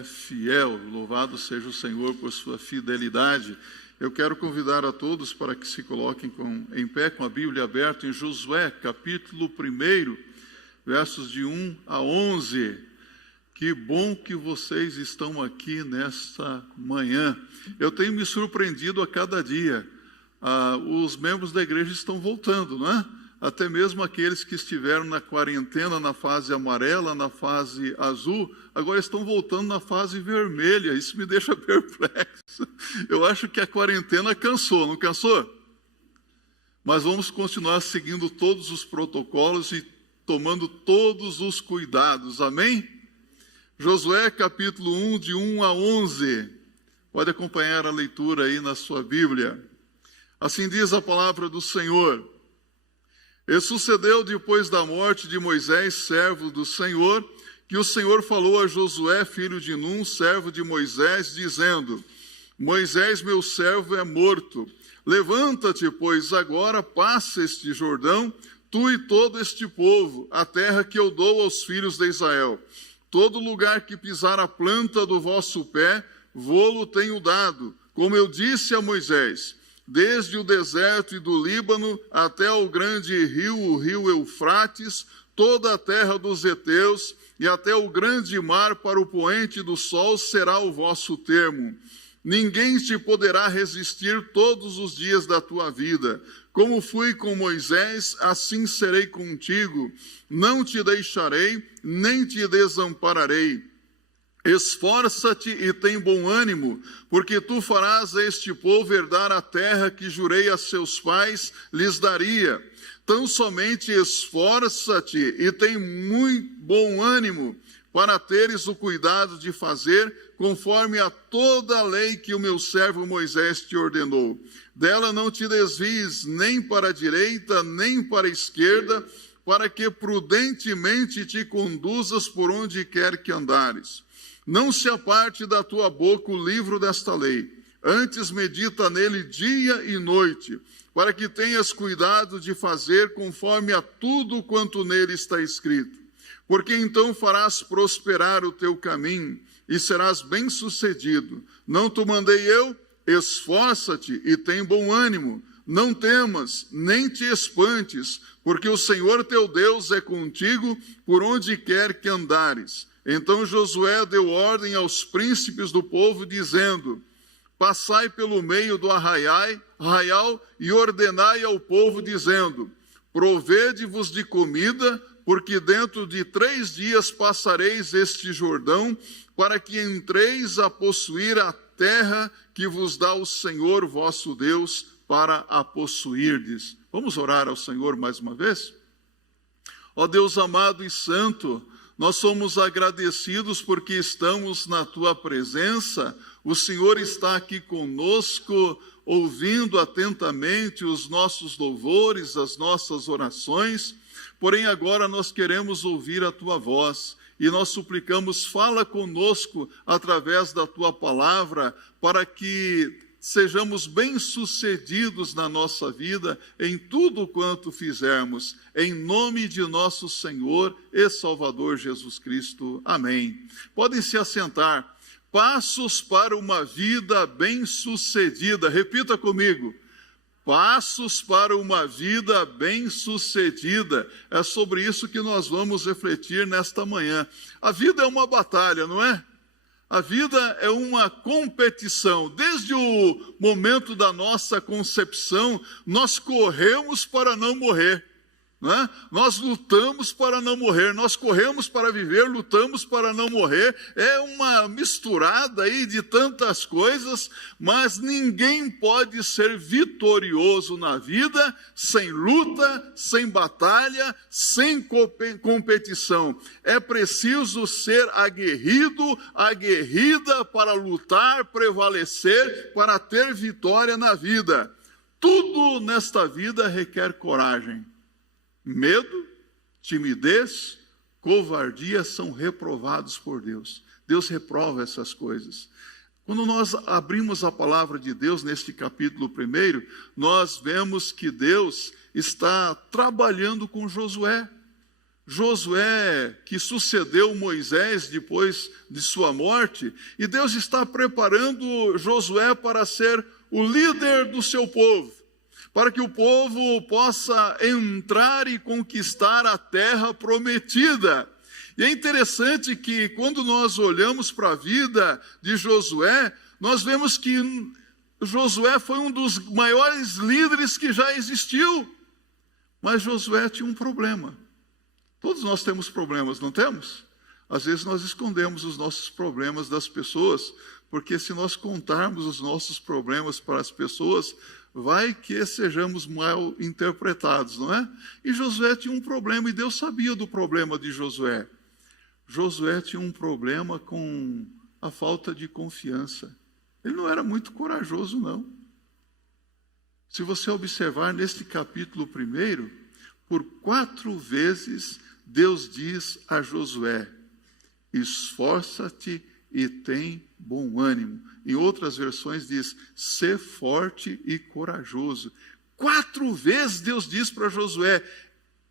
é fiel. Louvado seja o Senhor por sua fidelidade. Eu quero convidar a todos para que se coloquem em pé com a Bíblia aberta em Josué, capítulo 1, versos de 1 a 11. Que bom que vocês estão aqui nesta manhã. Eu tenho me surpreendido a cada dia. Os membros da igreja estão voltando, não é? Até mesmo aqueles que estiveram na quarentena, na fase amarela, na fase azul, agora estão voltando na fase vermelha. Isso me deixa perplexo. Eu acho que a quarentena cansou, não cansou? Mas vamos continuar seguindo todos os protocolos e tomando todos os cuidados. Amém? Josué capítulo 1, de 1 a 11. Pode acompanhar a leitura aí na sua Bíblia. Assim diz a palavra do Senhor. E sucedeu depois da morte de Moisés, servo do Senhor, que o Senhor falou a Josué, filho de Num, servo de Moisés, dizendo: Moisés, meu servo, é morto. Levanta-te, pois agora passa este Jordão, tu e todo este povo, a terra que eu dou aos filhos de Israel. Todo lugar que pisar a planta do vosso pé, vô-lo tenho dado, como eu disse a Moisés. Desde o deserto e do Líbano até o grande rio, o rio Eufrates, toda a terra dos heteus e até o grande mar para o poente do sol será o vosso termo. Ninguém te poderá resistir todos os dias da tua vida. Como fui com Moisés, assim serei contigo. Não te deixarei, nem te desampararei. Esforça-te e tem bom ânimo, porque tu farás a este povo herdar a terra que jurei a seus pais lhes daria. Tão somente esforça-te e tem muito bom ânimo, para teres o cuidado de fazer conforme a toda a lei que o meu servo Moisés te ordenou. Dela não te desvies nem para a direita, nem para a esquerda, para que prudentemente te conduzas por onde quer que andares. Não se aparte da tua boca o livro desta lei, antes medita nele dia e noite, para que tenhas cuidado de fazer conforme a tudo quanto nele está escrito. Porque então farás prosperar o teu caminho e serás bem-sucedido. Não te mandei eu? Esforça-te e tem bom ânimo. Não temas, nem te espantes, porque o Senhor teu Deus é contigo por onde quer que andares. Então Josué deu ordem aos príncipes do povo, dizendo: passai pelo meio do arraial e ordenai ao povo, dizendo: provede-vos de comida, porque dentro de 3 dias passareis este Jordão, para que entreis a possuir a terra que vos dá o Senhor vosso Deus para a possuirdes. Vamos orar ao Senhor mais uma vez? Ó Deus amado e santo, nós somos agradecidos porque estamos na Tua presença. O Senhor está aqui conosco, ouvindo atentamente os nossos louvores, as nossas orações. Porém, agora nós queremos ouvir a Tua voz e nós suplicamos, fala conosco através da Tua palavra, para que sejamos bem-sucedidos na nossa vida, em tudo quanto fizermos, em nome de nosso Senhor e Salvador Jesus Cristo. Amém. Podem se assentar. Passos para uma vida bem-sucedida. Repita comigo. Passos para uma vida bem-sucedida. É sobre isso que nós vamos refletir nesta manhã. A vida é uma batalha, não é? A vida é uma competição. Desde o momento da nossa concepção, nós corremos para não morrer, não é? Nós lutamos para não morrer, nós corremos para viver, lutamos para não morrer. É uma misturada aí de tantas coisas, mas ninguém pode ser vitorioso na vida sem luta, sem batalha, sem competição. É preciso ser aguerrido, aguerrida para lutar, prevalecer, para ter vitória na vida. Tudo nesta vida requer coragem. Medo, timidez, covardia são reprovados por Deus. Deus reprova essas coisas. Quando nós abrimos a palavra de Deus neste capítulo 1, nós vemos que Deus está trabalhando com Josué. Josué, que sucedeu Moisés depois de sua morte, e Deus está preparando Josué para ser o líder do seu povo, para que o povo possa entrar e conquistar a terra prometida. E é interessante que quando nós olhamos para a vida de Josué, nós vemos que Josué foi um dos maiores líderes que já existiu. Mas Josué tinha um problema. Todos nós temos problemas, não temos? Às vezes nós escondemos os nossos problemas das pessoas, porque se nós contarmos os nossos problemas para as pessoas, vai que sejamos mal interpretados, não é? E Josué tinha um problema, e Deus sabia do problema de Josué. Josué tinha um problema com a falta de confiança. Ele não era muito corajoso, não. Se você observar neste capítulo 1, por 4 vezes Deus diz a Josué: esforça-te e tem bom ânimo. Em outras versões diz: sê forte e corajoso. 4 vezes Deus diz para Josué: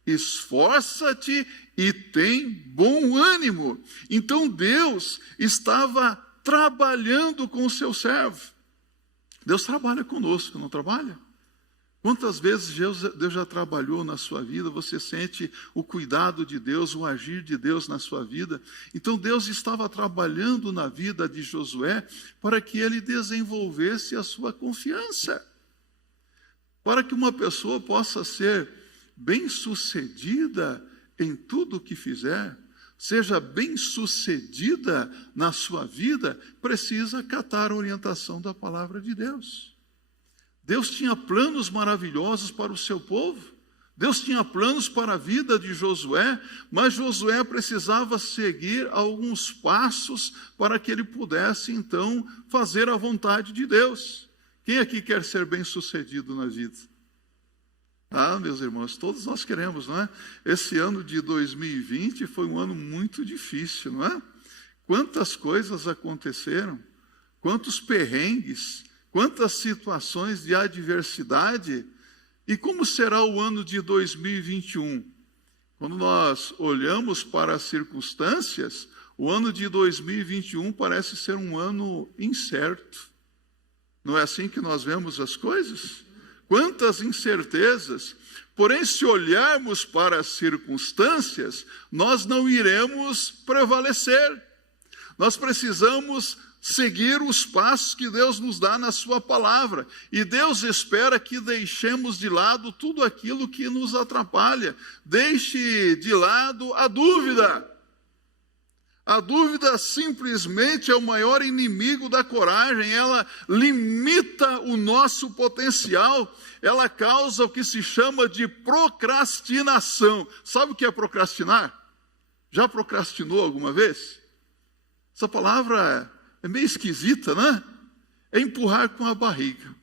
esforça-te e tem bom ânimo. Então Deus estava trabalhando com o seu servo. Deus trabalha conosco, não trabalha? Quantas vezes Deus já trabalhou na sua vida, você sente o cuidado de Deus, o agir de Deus na sua vida. Então Deus estava trabalhando na vida de Josué para que ele desenvolvesse a sua confiança. Para que uma pessoa possa ser bem-sucedida em tudo o que fizer, seja bem-sucedida na sua vida, precisa acatar a orientação da palavra de Deus. Deus tinha planos maravilhosos para o seu povo. Deus tinha planos para a vida de Josué, mas Josué precisava seguir alguns passos para que ele pudesse, então, fazer a vontade de Deus. Quem aqui quer ser bem-sucedido na vida? Ah, meus irmãos, todos nós queremos, não é? Esse ano de 2020 foi um ano muito difícil, não é? Quantas coisas aconteceram, quantos perrengues, quantas situações de adversidade. E como será o ano de 2021? Quando nós olhamos para as circunstâncias, o ano de 2021 parece ser um ano incerto. Não é assim que nós vemos as coisas? Quantas incertezas! Porém, se olharmos para as circunstâncias, nós não iremos prevalecer. Nós precisamos seguir os passos que Deus nos dá na sua palavra. E Deus espera que deixemos de lado tudo aquilo que nos atrapalha. Deixe de lado a dúvida. A dúvida simplesmente é o maior inimigo da coragem. Ela limita o nosso potencial. Ela causa o que se chama de procrastinação. Sabe o que é procrastinar? Já procrastinou alguma vez? Essa palavra é meio esquisita, né? É empurrar com a barriga.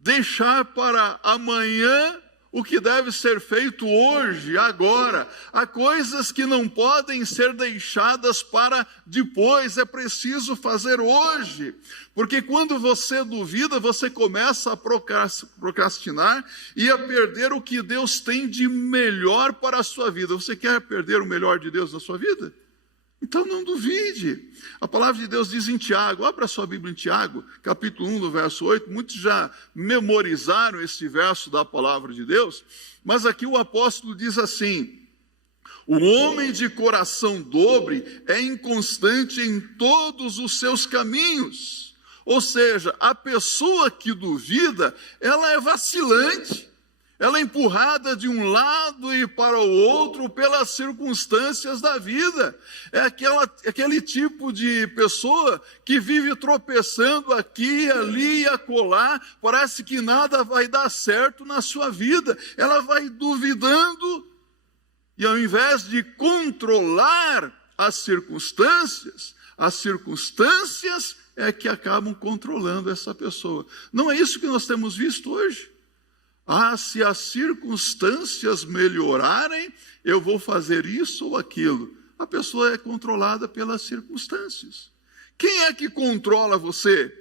Deixar para amanhã o que deve ser feito hoje, agora. Há coisas que não podem ser deixadas para depois, é preciso fazer hoje. Porque quando você duvida, você começa a procrastinar e a perder o que Deus tem de melhor para a sua vida. Você quer perder o melhor de Deus na sua vida? Então não duvide. A palavra de Deus diz em Tiago, abra sua Bíblia em Tiago, capítulo 1, no verso 8, muitos já memorizaram esse verso da palavra de Deus, mas aqui o apóstolo diz assim: o homem de coração dobre é inconstante em todos os seus caminhos. Ou seja, a pessoa que duvida, ela é vacilante. Ela é empurrada de um lado e para o outro pelas circunstâncias da vida. É aquele tipo de pessoa que vive tropeçando aqui, ali e acolá. Parece que nada vai dar certo na sua vida. Ela vai duvidando e ao invés de controlar as circunstâncias é que acabam controlando essa pessoa. Não é isso que nós temos visto hoje? Ah, se as circunstâncias melhorarem, eu vou fazer isso ou aquilo. A pessoa é controlada pelas circunstâncias. Quem é que controla você?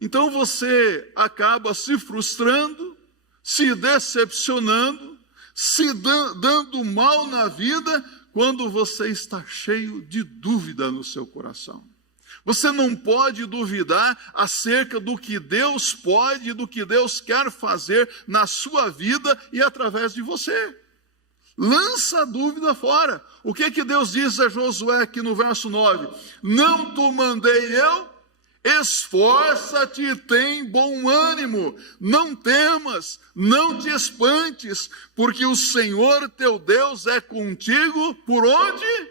Então você acaba se frustrando, se decepcionando, se dando mal na vida quando você está cheio de dúvida no seu coração. Você não pode duvidar acerca do que Deus pode, do que Deus quer fazer na sua vida e através de você. Lança a dúvida fora. O que Deus diz a Josué aqui no verso 9? Não te mandei eu? Esforça-te e tem bom ânimo, não temas, não te espantes, porque o Senhor teu Deus é contigo por onde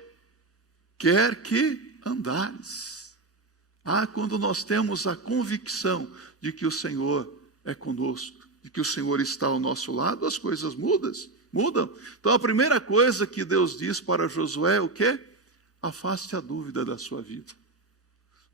quer que andares. Quando nós temos a convicção de que o Senhor é conosco, de que o Senhor está ao nosso lado, as coisas mudam. Então a primeira coisa que Deus diz para Josué é o quê? Afaste a dúvida da sua vida.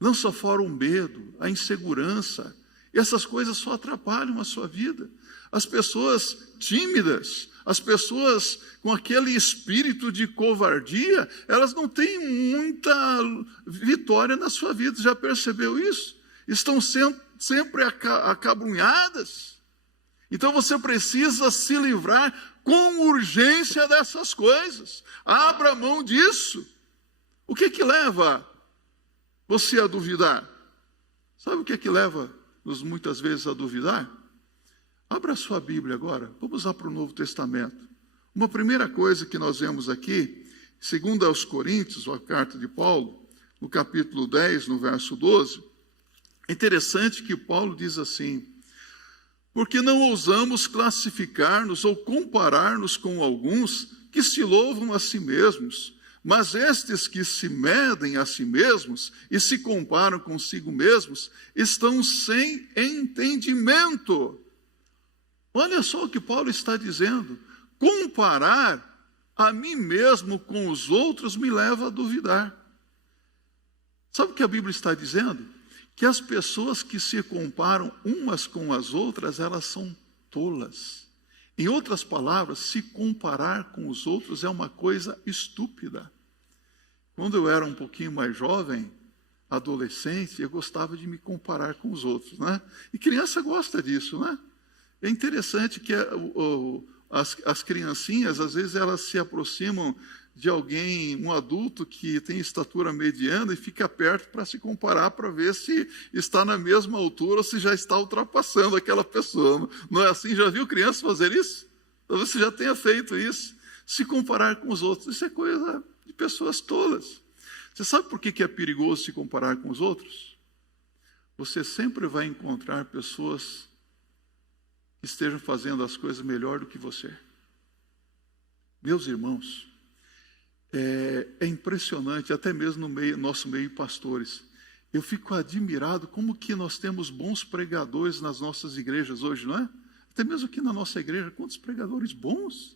Lança fora o medo, a insegurança. Essas coisas só atrapalham a sua vida. As pessoas tímidas, as pessoas com aquele espírito de covardia, elas não têm muita vitória na sua vida. Já percebeu isso? Estão sempre acabrunhadas. Então você precisa se livrar com urgência dessas coisas. Abra mão disso. O que leva você a duvidar? Sabe o que leva-nos muitas vezes a duvidar? Abra a sua Bíblia agora, vamos lá para o Novo Testamento. Uma primeira coisa que nós vemos aqui, segundo aos Coríntios, a carta de Paulo, no capítulo 10, no verso 12, é interessante que Paulo diz assim: porque não ousamos classificar-nos ou comparar-nos com alguns que se louvam a si mesmos, mas estes que se medem a si mesmos e se comparam consigo mesmos, estão sem entendimento. Olha só o que Paulo está dizendo. Comparar a mim mesmo com os outros me leva a duvidar. Sabe o que a Bíblia está dizendo? Que as pessoas que se comparam umas com as outras, elas são tolas. Em outras palavras, se comparar com os outros é uma coisa estúpida. Quando eu era um pouquinho mais jovem, adolescente, eu gostava de me comparar com os outros, né? E criança gosta disso, né? É interessante que as criancinhas, às vezes, elas se aproximam de alguém, um adulto que tem estatura mediana e fica perto para se comparar, para ver se está na mesma altura ou se já está ultrapassando aquela pessoa. Não é assim? Já viu criança fazer isso? Talvez você já tenha feito isso. Se comparar com os outros, isso é coisa de pessoas tolas. Você sabe por que é perigoso se comparar com os outros? Você sempre vai encontrar pessoas que estejam fazendo as coisas melhor do que você. Meus irmãos, é impressionante, até mesmo no nosso meio pastores. Eu fico admirado como que nós temos bons pregadores nas nossas igrejas hoje, não é? Até mesmo aqui na nossa igreja, quantos pregadores bons.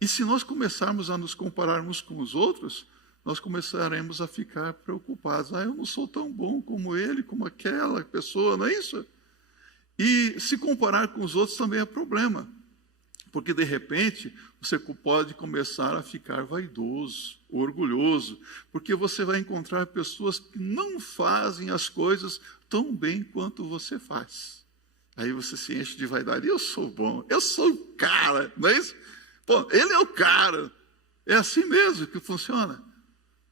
E se nós começarmos a nos compararmos com os outros, nós começaremos a ficar preocupados. Eu não sou tão bom como ele, como aquela pessoa, não é isso? E se comparar com os outros também é problema. Porque, de repente, você pode começar a ficar vaidoso, orgulhoso, porque você vai encontrar pessoas que não fazem as coisas tão bem quanto você faz. Aí você se enche de vaidade. Eu sou bom, eu sou o cara, não é isso? Pô, ele é o cara. É assim mesmo que funciona.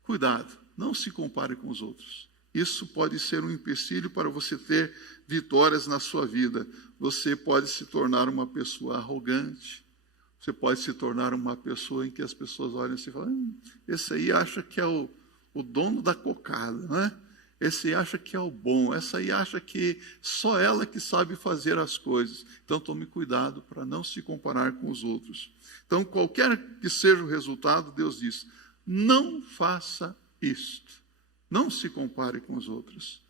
Cuidado, não se compare com os outros. Isso pode ser um empecilho para você ter vitórias na sua vida. Você pode se tornar uma pessoa arrogante. Você pode se tornar uma pessoa em que as pessoas olham assim e falam: esse aí acha que é o dono da cocada, não é? Esse aí acha que é o bom. Essa aí acha que só ela que sabe fazer as coisas. Então tome cuidado para não se comparar com os outros. Então, qualquer que seja o resultado, Deus diz: não faça isto. Não se compare com os outros.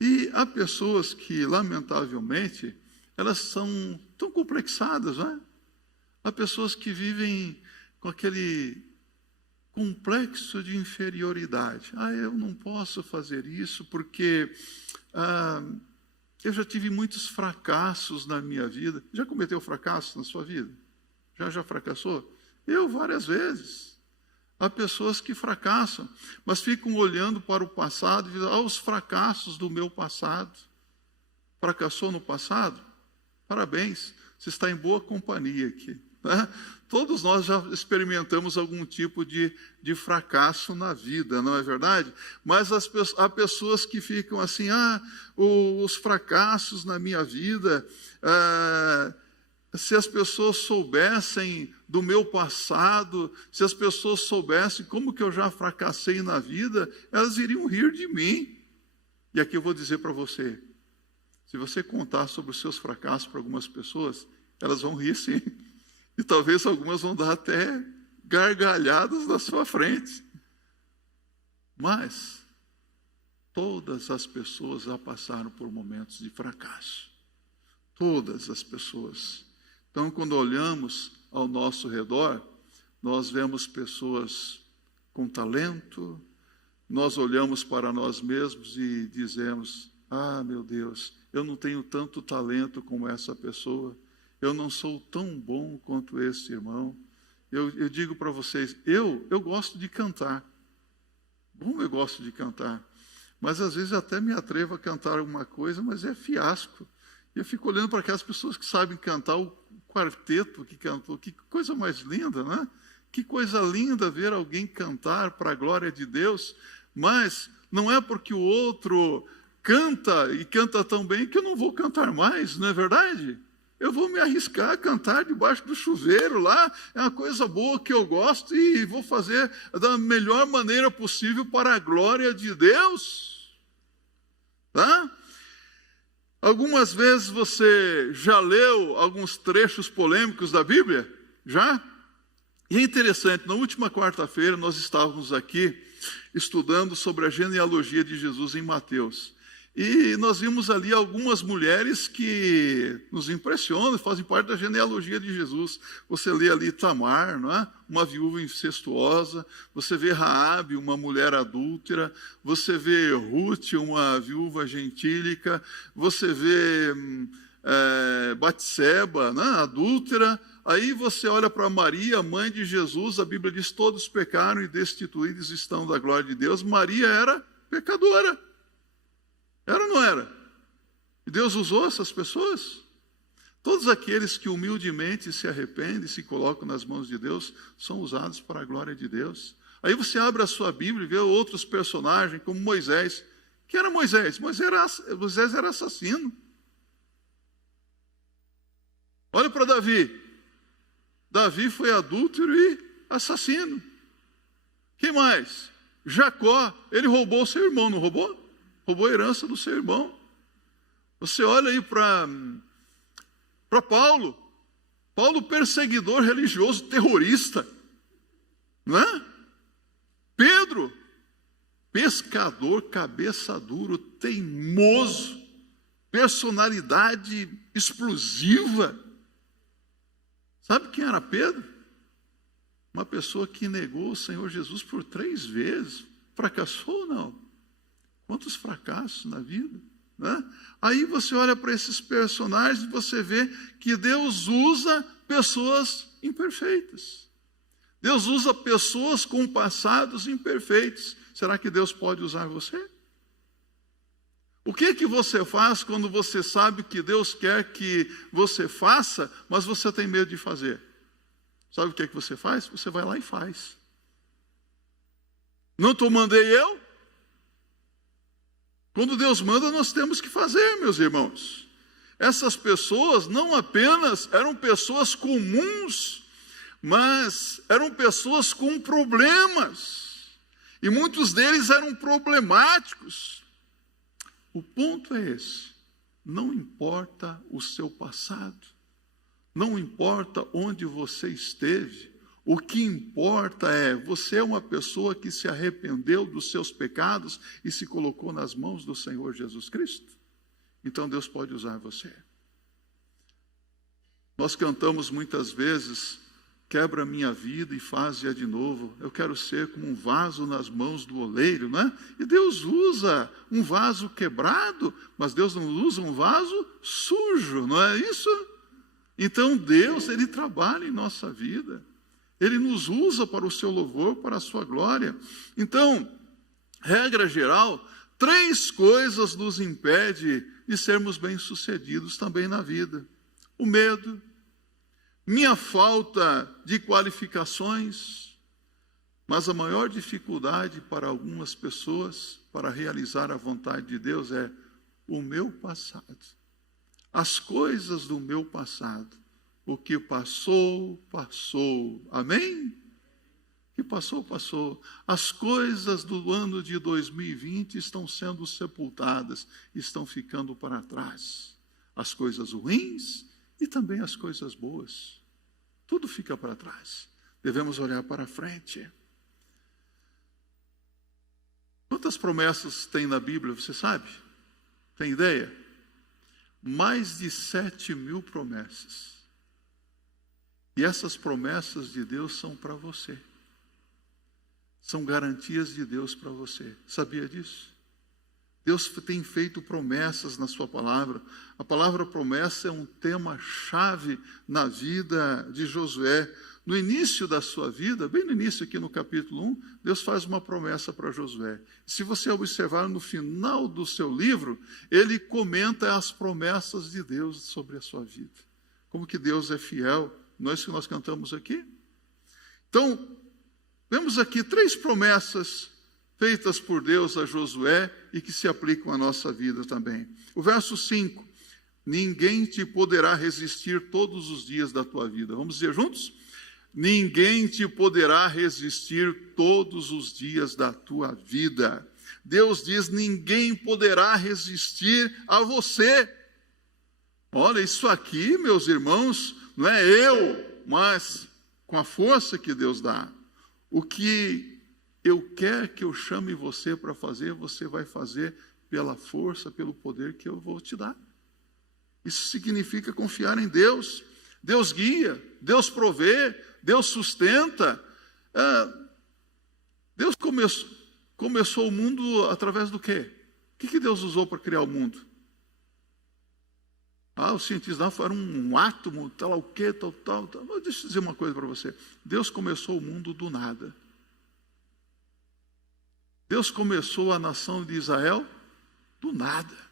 E há pessoas que, lamentavelmente, elas são tão complexadas, não é? Há pessoas que vivem com aquele complexo de inferioridade. Eu não posso fazer isso porque eu já tive muitos fracassos na minha vida. Já cometeu fracasso na sua vida? Já fracassou? Eu várias vezes. Há pessoas que fracassam, mas ficam olhando para o passado e dizem: os fracassos do meu passado. Fracassou no passado? Parabéns, você está em boa companhia aqui. né? Todos nós já experimentamos algum tipo de fracasso na vida, não é verdade? Mas há pessoas que ficam assim, os fracassos na minha vida, se as pessoas soubessem do meu passado, se as pessoas soubessem como que eu já fracassei na vida, elas iriam rir de mim. E aqui eu vou dizer para você, se você contar sobre os seus fracassos para algumas pessoas, elas vão rir sim. E talvez algumas vão dar até gargalhadas na sua frente. Mas todas as pessoas já passaram por momentos de fracasso. Todas as pessoas. Então, quando olhamos ao nosso redor, nós vemos pessoas com talento, nós olhamos para nós mesmos e dizemos, meu Deus, eu não tenho tanto talento como essa pessoa. Eu não sou tão bom quanto esse irmão. Eu digo para vocês, eu gosto de cantar. Bom, eu gosto de cantar. Mas às vezes até me atrevo a cantar alguma coisa, mas é fiasco. E eu fico olhando para aquelas pessoas que sabem cantar o quarteto que cantou. Que coisa mais linda, né? Que coisa linda ver alguém cantar para a glória de Deus. Mas não é porque o outro canta e canta tão bem que eu não vou cantar mais, não é verdade? Eu vou me arriscar a cantar debaixo do chuveiro lá, é uma coisa boa que eu gosto e vou fazer da melhor maneira possível para a glória de Deus. Tá? Algumas vezes você já leu alguns trechos polêmicos da Bíblia? Já? E é interessante, na última quarta-feira nós estávamos aqui estudando sobre a genealogia de Jesus em Mateus. E nós vimos ali algumas mulheres que nos impressionam, fazem parte da genealogia de Jesus. Você lê ali Tamar, não é? Uma viúva incestuosa. Você vê Raabe, uma mulher adúltera. Você vê Ruth, uma viúva gentílica. Você vê Batseba, né? Adúltera. Aí você olha para Maria, mãe de Jesus. A Bíblia diz, todos pecaram e destituídos estão da glória de Deus. Maria era pecadora. Era ou não era? E Deus usou essas pessoas? Todos aqueles que humildemente se arrependem e se colocam nas mãos de Deus são usados para a glória de Deus. Aí você abre a sua Bíblia e vê outros personagens, como Moisés. Quem era Moisés? Moisés era assassino. Olha para Davi. Davi foi adúltero e assassino. Quem mais? Jacó, ele roubou seu irmão, não roubou? Roubou a herança do seu irmão. Você olha aí para Paulo. Paulo, perseguidor religioso, terrorista. Não é? Pedro, pescador, cabeça duro, teimoso, personalidade explosiva. Sabe quem era Pedro? Uma pessoa que negou o Senhor Jesus por 3 vezes. Fracassou ou não? Quantos fracassos na vida, né? Aí você olha para esses personagens e você vê que Deus usa pessoas imperfeitas. Deus usa pessoas com passados imperfeitos. Será que Deus pode usar você? O que você faz quando você sabe que Deus quer que você faça, mas você tem medo de fazer? Sabe o que você faz? Você vai lá e faz. Não te mandei eu? Quando Deus manda, nós temos que fazer, meus irmãos. Essas pessoas não apenas eram pessoas comuns, mas eram pessoas com problemas. E muitos deles eram problemáticos. O ponto é esse. Não importa o seu passado. Não importa onde você esteve. O que importa é, você é uma pessoa que se arrependeu dos seus pecados e se colocou nas mãos do Senhor Jesus Cristo? Então Deus pode usar você. Nós cantamos muitas vezes, quebra a minha vida e faz-a de novo. Eu quero ser como um vaso nas mãos do oleiro, não é? E Deus usa um vaso quebrado, mas Deus não usa um vaso sujo, não é isso? Então Deus, Ele trabalha em nossa vida. Ele nos usa para o seu louvor, para a sua glória. Então, regra geral, 3 coisas nos impedem de sermos bem-sucedidos também na vida. O medo. minha falta de qualificações, mas a maior dificuldade para algumas pessoas para realizar a vontade de Deus é o meu passado. As coisas do meu passado. O que passou, passou. Amém? O que passou, passou. As coisas do ano de 2020 estão sendo sepultadas, estão ficando para trás. As coisas ruins e também as coisas boas. Tudo fica para trás. Devemos olhar para frente. Quantas promessas tem na Bíblia, você sabe? Tem ideia? Mais de 7.000 promessas. E essas promessas de Deus são para você. São garantias de Deus para você. Sabia disso? Deus tem feito promessas na sua palavra. A palavra promessa é um tema-chave na vida de Josué. No início da sua vida, bem no início aqui no capítulo 1, Deus faz uma promessa para Josué. Se você observar no final do seu livro, ele comenta as promessas de Deus sobre a sua vida. Como que Deus é fiel. Não é isso que nós cantamos aqui? Então, vemos aqui 3 promessas feitas por Deus a Josué e que se aplicam à nossa vida também. O verso 5, ninguém te poderá resistir todos os dias da tua vida. Vamos dizer juntos? Ninguém te poderá resistir todos os dias da tua vida. Deus diz, ninguém poderá resistir a você. Olha, isso aqui, meus irmãos, não é eu, mas com a força que Deus dá. O que eu quero que eu chame você para fazer, você vai fazer pela força, pelo poder que eu vou te dar. Isso significa confiar em Deus. Deus guia, Deus provê, Deus sustenta. Deus começou o mundo através do quê? O que Deus usou para criar o mundo? Os cientistas falaram um átomo, tal o quê, tal. Mas deixa eu dizer uma coisa para você. Deus começou o mundo do nada. Deus começou a nação de Israel do nada.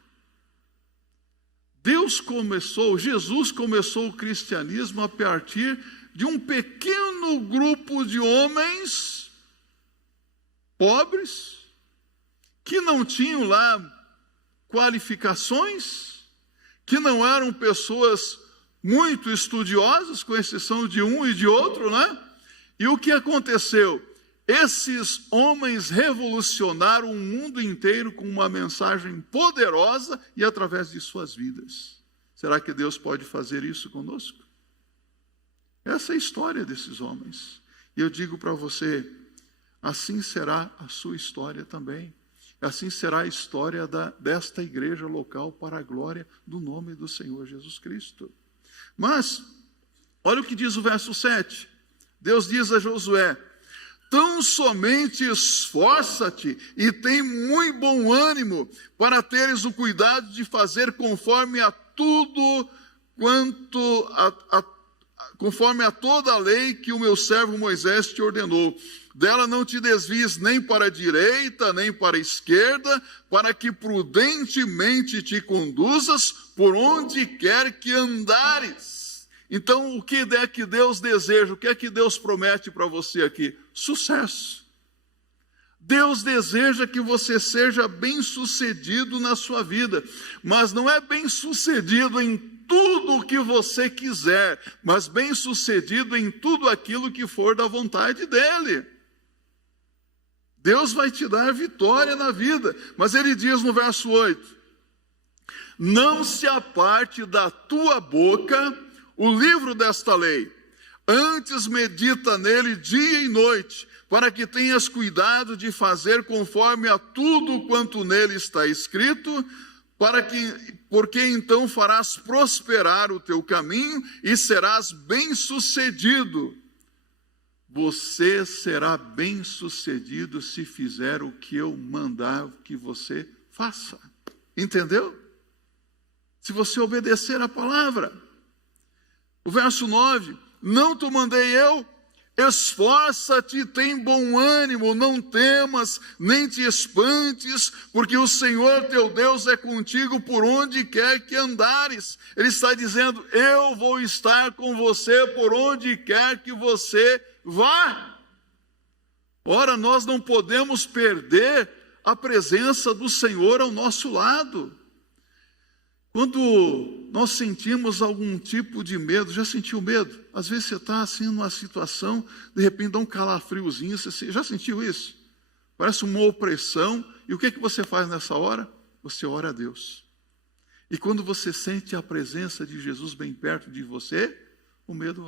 Jesus começou o cristianismo a partir de um pequeno grupo de homens pobres, que não tinham lá qualificações, que não eram pessoas muito estudiosas, com exceção de um e de outro, né? E o que aconteceu? Esses homens revolucionaram o mundo inteiro com uma mensagem poderosa e através de suas vidas. Será que Deus pode fazer isso conosco? Essa é a história desses homens. E eu digo para você, assim será a sua história também. Assim será a história desta igreja local para a glória do nome do Senhor Jesus Cristo. Mas, olha o que diz o verso 7. Deus diz a Josué, tão somente esforça-te e tem muito bom ânimo para teres o cuidado de fazer conforme a tudo quanto conforme a toda a lei que o meu servo Moisés te ordenou. Dela não te desvies nem para a direita, nem para a esquerda, para que prudentemente te conduzas por onde quer que andares. Então, o que é que Deus deseja? O que é que Deus promete para você aqui? Sucesso. Deus deseja que você seja bem-sucedido na sua vida, mas não é bem-sucedido em tudo o que você quiser, mas bem-sucedido em tudo aquilo que for da vontade dEle. Deus vai te dar vitória na vida, mas Ele diz no verso 8, não se aparte da tua boca o livro desta lei, antes medita nele dia e noite, para que tenhas cuidado de fazer conforme a tudo quanto nele está escrito, porque então farás prosperar o teu caminho e serás bem-sucedido. Você será bem-sucedido se fizer o que eu mandar que você faça. Entendeu? Se você obedecer a palavra. O verso 9, não te mandei eu Esforça-te, tem bom ânimo, não temas, nem te espantes, porque o Senhor teu Deus é contigo por onde quer que andares. Ele está dizendo, eu vou estar com você por onde quer que você vá. Ora, nós não podemos perder a presença do Senhor ao nosso lado. Quando nós sentimos algum tipo de medo, já sentiu medo? Às vezes você está assim numa situação, de repente dá um calafriozinho, você já sentiu isso? Parece uma opressão, e o que você faz nessa hora? Você ora a Deus. E quando você sente a presença de Jesus bem perto de você, o medo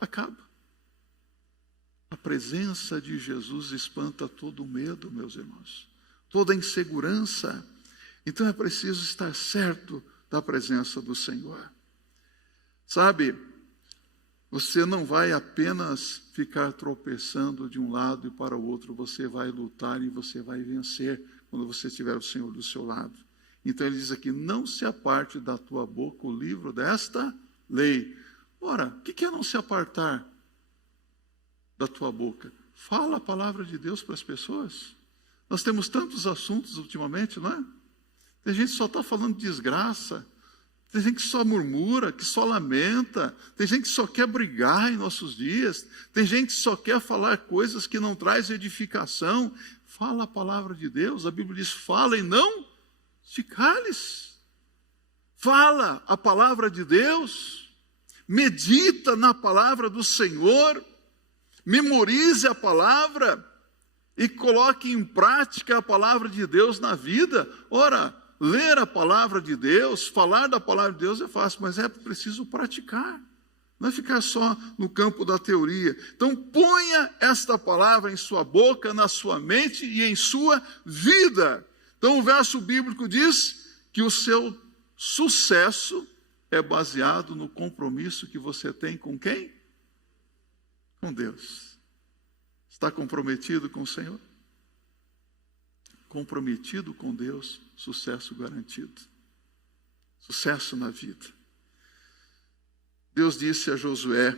acaba. A presença de Jesus espanta todo o medo, meus irmãos, toda a insegurança. Então é preciso estar certo da presença do Senhor. Sabe, você não vai apenas ficar tropeçando de um lado e para o outro, você vai lutar e você vai vencer quando você tiver o Senhor do seu lado. Então ele diz aqui, não se aparte da tua boca o livro desta lei. Ora, o que é não se apartar da tua boca? Fala a palavra de Deus para as pessoas. Nós temos tantos assuntos ultimamente, não é? Tem gente que só está falando de desgraça, tem gente que só murmura, que só lamenta, tem gente que só quer brigar em nossos dias, tem gente que só quer falar coisas que não traz edificação. Fala a palavra de Deus, a Bíblia diz, fala e não te cales. Fala a palavra de Deus, medita na palavra do Senhor, memorize a palavra e coloque em prática a palavra de Deus na vida. Ora, ler a palavra de Deus, falar da palavra de Deus é fácil, mas é preciso praticar. Não é ficar só no campo da teoria. Então, ponha esta palavra em sua boca, na sua mente e em sua vida. Então, o verso bíblico diz que o seu sucesso é baseado no compromisso que você tem com quem? Com Deus. Está comprometido com o Senhor? Comprometido com Deus, sucesso garantido. Sucesso na vida. Deus disse a Josué,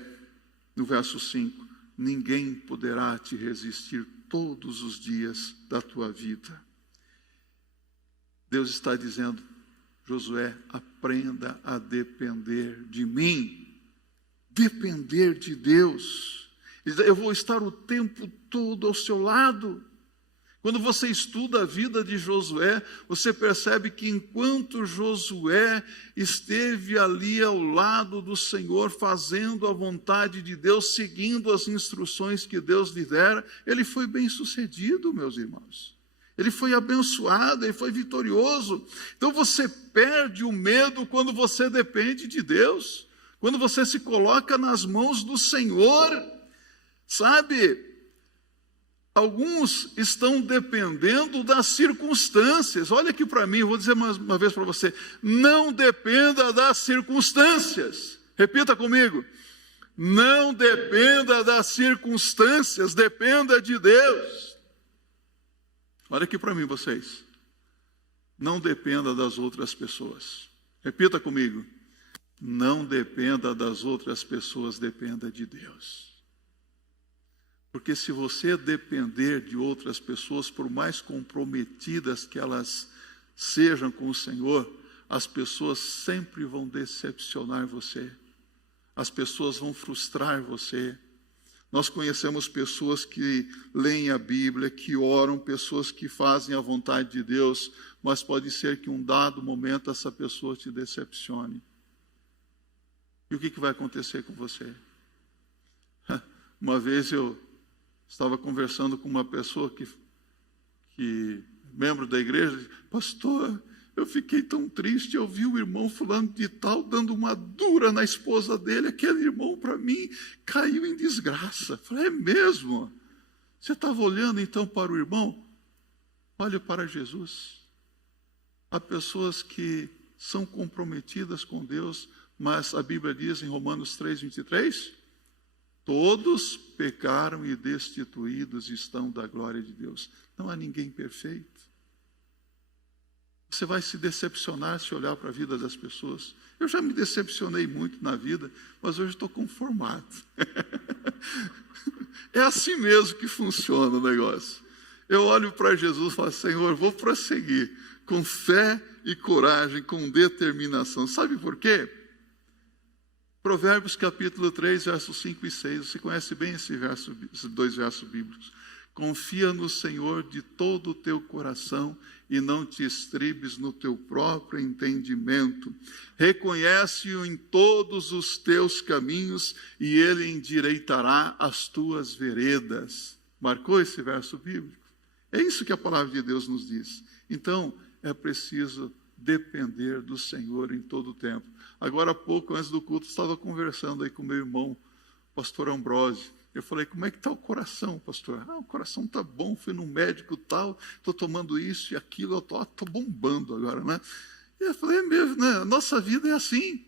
no verso 5, ninguém poderá te resistir todos os dias da tua vida. Deus está dizendo, Josué, aprenda a depender de mim. Depender de Deus. Eu vou estar o tempo todo ao seu lado. Quando você estuda a vida de Josué, você percebe que enquanto Josué esteve ali ao lado do Senhor, fazendo a vontade de Deus, seguindo as instruções que Deus lhe dera, ele foi bem sucedido, meus irmãos. Ele foi abençoado, ele foi vitorioso. Então você perde o medo quando você depende de Deus, quando você se coloca nas mãos do Senhor. Sabe, alguns estão dependendo das circunstâncias. Olha aqui para mim, eu vou dizer mais uma vez para você. Não dependa das circunstâncias. Repita comigo. Não dependa das circunstâncias, dependa de Deus. Olha aqui para mim, vocês. Não dependa das outras pessoas. Repita comigo. Não dependa das outras pessoas, dependa de Deus. Porque se você depender de outras pessoas, por mais comprometidas que elas sejam com o Senhor, as pessoas sempre vão decepcionar você. As pessoas vão frustrar você. Nós conhecemos pessoas que leem a Bíblia, que oram, pessoas que fazem a vontade de Deus, mas pode ser que em um dado momento essa pessoa te decepcione. E o que vai acontecer com você? Uma vez eu estava conversando com uma pessoa que membro da igreja, disse, pastor, eu fiquei tão triste, eu vi o irmão fulano de tal dando uma dura na esposa dele, aquele irmão para mim caiu em desgraça. Falei, é mesmo? Você estava olhando então para o irmão? Olha para Jesus. Há pessoas que são comprometidas com Deus, mas a Bíblia diz em Romanos 3:23, todos pecaram e destituídos estão da glória de Deus. Não há ninguém perfeito. Você vai se decepcionar se olhar para a vida das pessoas. Eu já me decepcionei muito na vida, mas hoje estou conformado. É assim mesmo que funciona o negócio. Eu olho para Jesus e falo, Senhor, vou prosseguir com fé e coragem, com determinação. Sabe por quê? Provérbios capítulo 3, versos 5 e 6. Você conhece bem esses dois versos bíblicos. Confia no Senhor de todo o teu coração e não te estribes no teu próprio entendimento. Reconhece-o em todos os teus caminhos e ele endireitará as tuas veredas. Marcou esse verso bíblico? É isso que a palavra de Deus nos diz. Então, é preciso depender do Senhor em todo o tempo. Agora há pouco, antes do culto, estava conversando aí com meu irmão, pastor Ambrósio. Eu falei, como é que está o coração, pastor? O coração está bom, fui no médico tal, estou tomando isso e aquilo, eu estou bombando agora, né? E eu falei, é mesmo, né? Nossa vida é assim.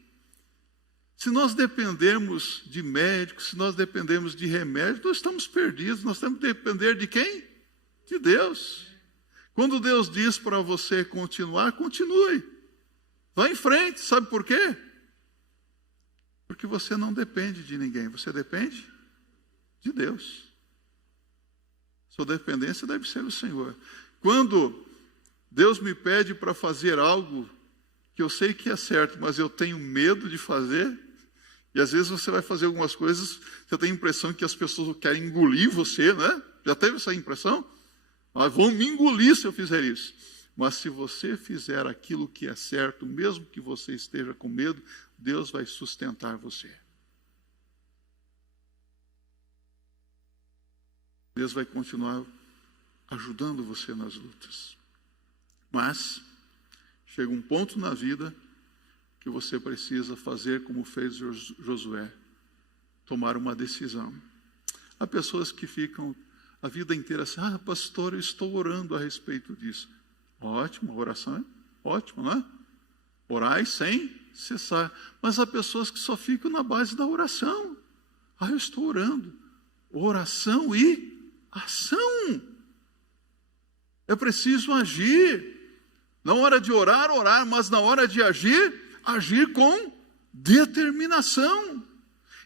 Se nós dependermos de médicos, se nós dependermos de remédio, nós estamos perdidos. Nós temos que depender de quem? De Deus. Quando Deus diz para você continuar, continue. Vá em frente, sabe por quê? Porque você não depende de ninguém, você depende de Deus. Sua dependência deve ser o Senhor. Quando Deus me pede para fazer algo que eu sei que é certo, mas eu tenho medo de fazer, e às vezes você vai fazer algumas coisas, você tem a impressão que as pessoas querem engolir você, né? Já teve essa impressão? Vão me engolir se eu fizer isso. Mas se você fizer aquilo que é certo, mesmo que você esteja com medo, Deus vai sustentar você. Deus vai continuar ajudando você nas lutas. Mas chega um ponto na vida que você precisa fazer como fez Josué, tomar uma decisão. Há pessoas que ficam a vida inteira assim, pastor, eu estou orando a respeito disso. Ótimo, a oração é ótimo, não é? Orai sem cessar. Mas há pessoas que só ficam na base da oração. Eu estou orando. Oração e ação. É preciso agir. Na hora de orar, orar, mas na hora de agir, agir com determinação.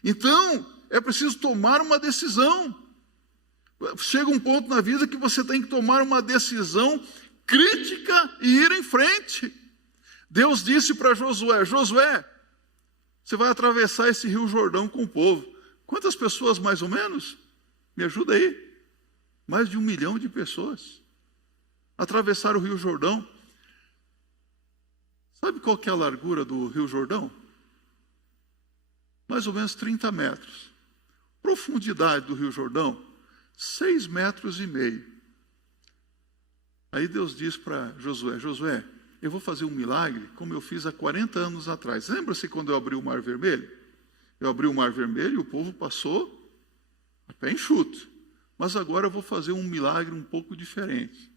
Então, é preciso tomar uma decisão. Chega um ponto na vida que você tem que tomar uma decisão crítica e ir em frente. Deus disse para Josué, Josué, você vai atravessar esse rio Jordão com o povo. Quantas pessoas mais ou menos? Me ajuda aí. Mais de 1 milhão de pessoas. Atravessaram o rio Jordão. Sabe qual que é a largura do rio Jordão? Mais ou menos 30 metros. Profundidade do rio Jordão? 6,5 metros. Aí Deus diz para Josué, Josué, eu vou fazer um milagre como eu fiz há 40 anos atrás. Lembra-se quando eu abri o Mar Vermelho? Eu abri o Mar Vermelho e o povo passou a pé enxuto. Mas agora eu vou fazer um milagre um pouco diferente.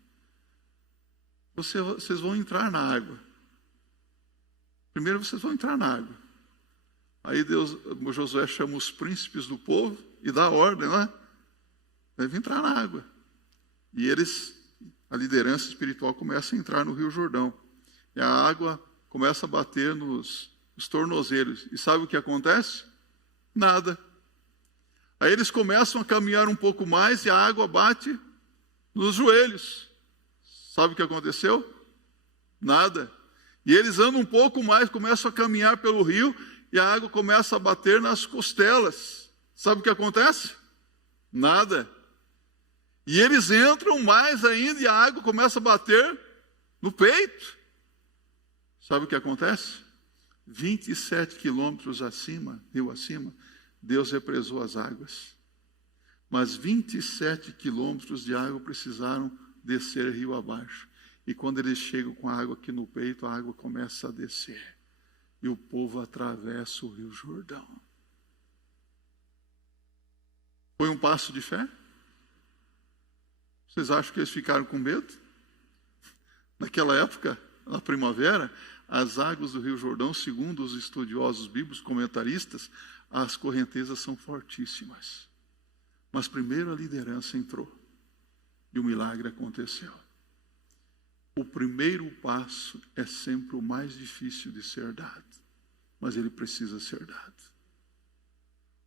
Vocês vão entrar na água. Primeiro vocês vão entrar na água. Aí Josué chama os príncipes do povo e dá ordem, né? Deve entrar na água. E eles, a liderança espiritual, começa a entrar no Rio Jordão. E a água começa a bater nos tornozelos. E sabe o que acontece? Nada. Aí eles começam a caminhar um pouco mais e a água bate nos joelhos. Sabe o que aconteceu? Nada. E eles andam um pouco mais, começam a caminhar pelo rio e a água começa a bater nas costelas. Sabe o que acontece? Nada. E eles entram mais ainda e a água começa a bater no peito. Sabe o que acontece? 27 quilômetros acima, rio acima, Deus represou as águas. Mas 27 quilômetros de água precisaram descer rio abaixo. E quando eles chegam com a água aqui no peito, a água começa a descer. E o povo atravessa o rio Jordão. Foi um passo de fé? Vocês acham que eles ficaram com medo? Naquela época, na primavera, as águas do rio Jordão, segundo os estudiosos bíblicos, comentaristas, as correntezas são fortíssimas. Mas primeiro a liderança entrou e o milagre aconteceu. O primeiro passo é sempre o mais difícil de ser dado, mas ele precisa ser dado.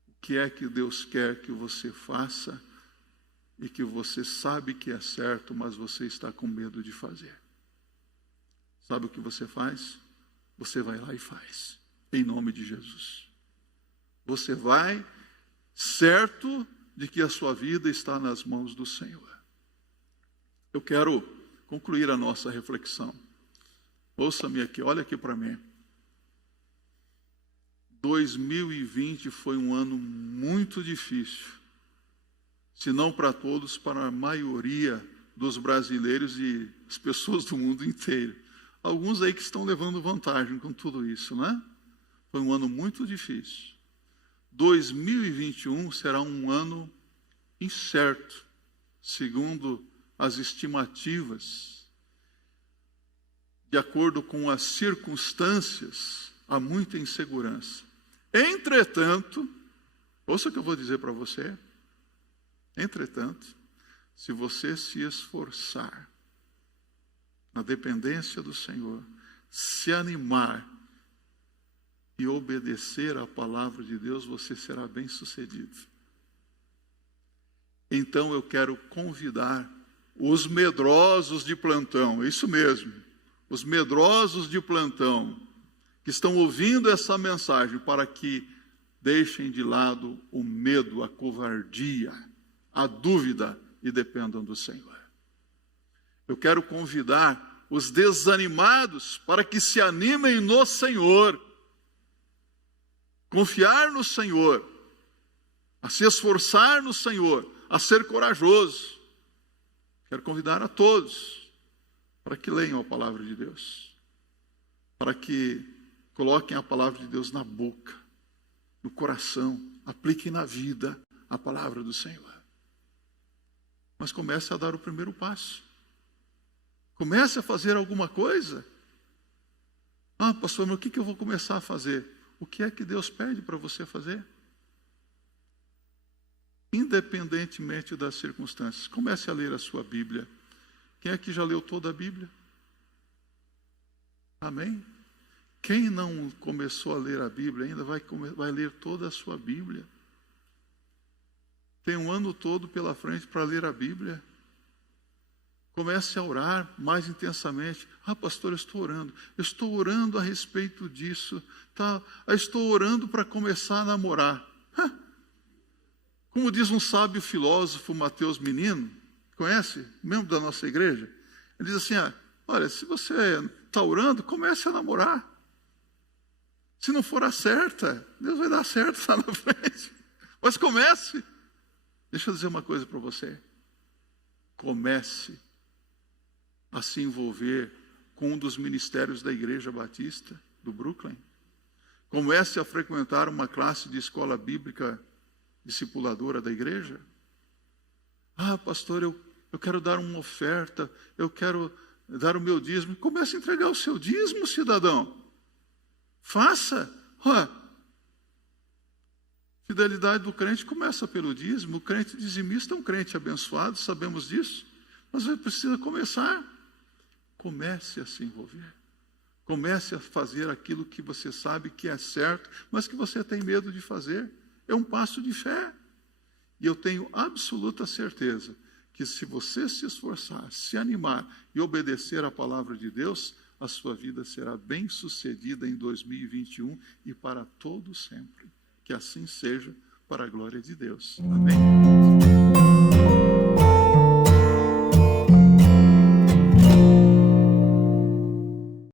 O que é que Deus quer que você faça e que você sabe que é certo, mas você está com medo de fazer. Sabe o que você faz? Você vai lá e faz, em nome de Jesus. Você vai certo de que a sua vida está nas mãos do Senhor. Eu quero concluir a nossa reflexão. Ouça-me aqui, olha aqui para mim. 2020 foi um ano muito difícil, se não para todos, para a maioria dos brasileiros e as pessoas do mundo inteiro. Alguns aí que estão levando vantagem com tudo isso, né? Foi um ano muito difícil. 2021 será um ano incerto, segundo as estimativas. De acordo com as circunstâncias, há muita insegurança. Entretanto, ouça o que eu vou dizer para você. Entretanto, se você se esforçar na dependência do Senhor, se animar e obedecer à palavra de Deus, você será bem-sucedido. Então eu quero convidar os medrosos de plantão, isso mesmo, os medrosos de plantão, que estão ouvindo essa mensagem, para que deixem de lado o medo, a covardia, a dúvida e dependam do Senhor. Eu quero convidar os desanimados para que se animem no Senhor, confiar no Senhor, a se esforçar no Senhor, a ser corajoso. Quero convidar a todos para que leiam a palavra de Deus, para que coloquem a palavra de Deus na boca, no coração, apliquem na vida a palavra do Senhor. Mas comece a dar o primeiro passo. Comece a fazer alguma coisa. Ah, pastor, mas o que eu vou começar a fazer? O que é que Deus pede para você fazer? Independentemente das circunstâncias, comece a ler a sua Bíblia. Quem é que já leu toda a Bíblia? Amém? Quem não começou a ler a Bíblia ainda vai ler toda a sua Bíblia. Tem um ano todo pela frente para ler a Bíblia. Comece a orar mais intensamente. Ah, pastor, eu estou orando. Eu estou orando a respeito disso. Tá? Eu estou orando para começar a namorar. Como diz um sábio filósofo, Mateus Menino, conhece? Membro da nossa igreja. Ele diz assim, olha, se você está orando, comece a namorar. Se não for a certa, Deus vai dar certo lá na frente. Mas comece. Deixa eu dizer uma coisa para você. Comece a se envolver com um dos ministérios da Igreja Batista do Brooklyn. Comece a frequentar uma classe de escola bíblica discipuladora da igreja. Ah, pastor, eu quero dar uma oferta, eu quero dar o meu dízimo. Comece a entregar o seu dízimo, cidadão. Faça. Fidelidade do crente começa pelo dízimo. O crente dizimista é um crente abençoado, sabemos disso. Mas ele precisa começar. Comece a se envolver. Comece a fazer aquilo que você sabe que é certo, mas que você tem medo de fazer. É um passo de fé. E eu tenho absoluta certeza que se você se esforçar, se animar e obedecer à palavra de Deus, a sua vida será bem-sucedida em 2021 e para todo sempre. Que assim seja, para a glória de Deus. Amém?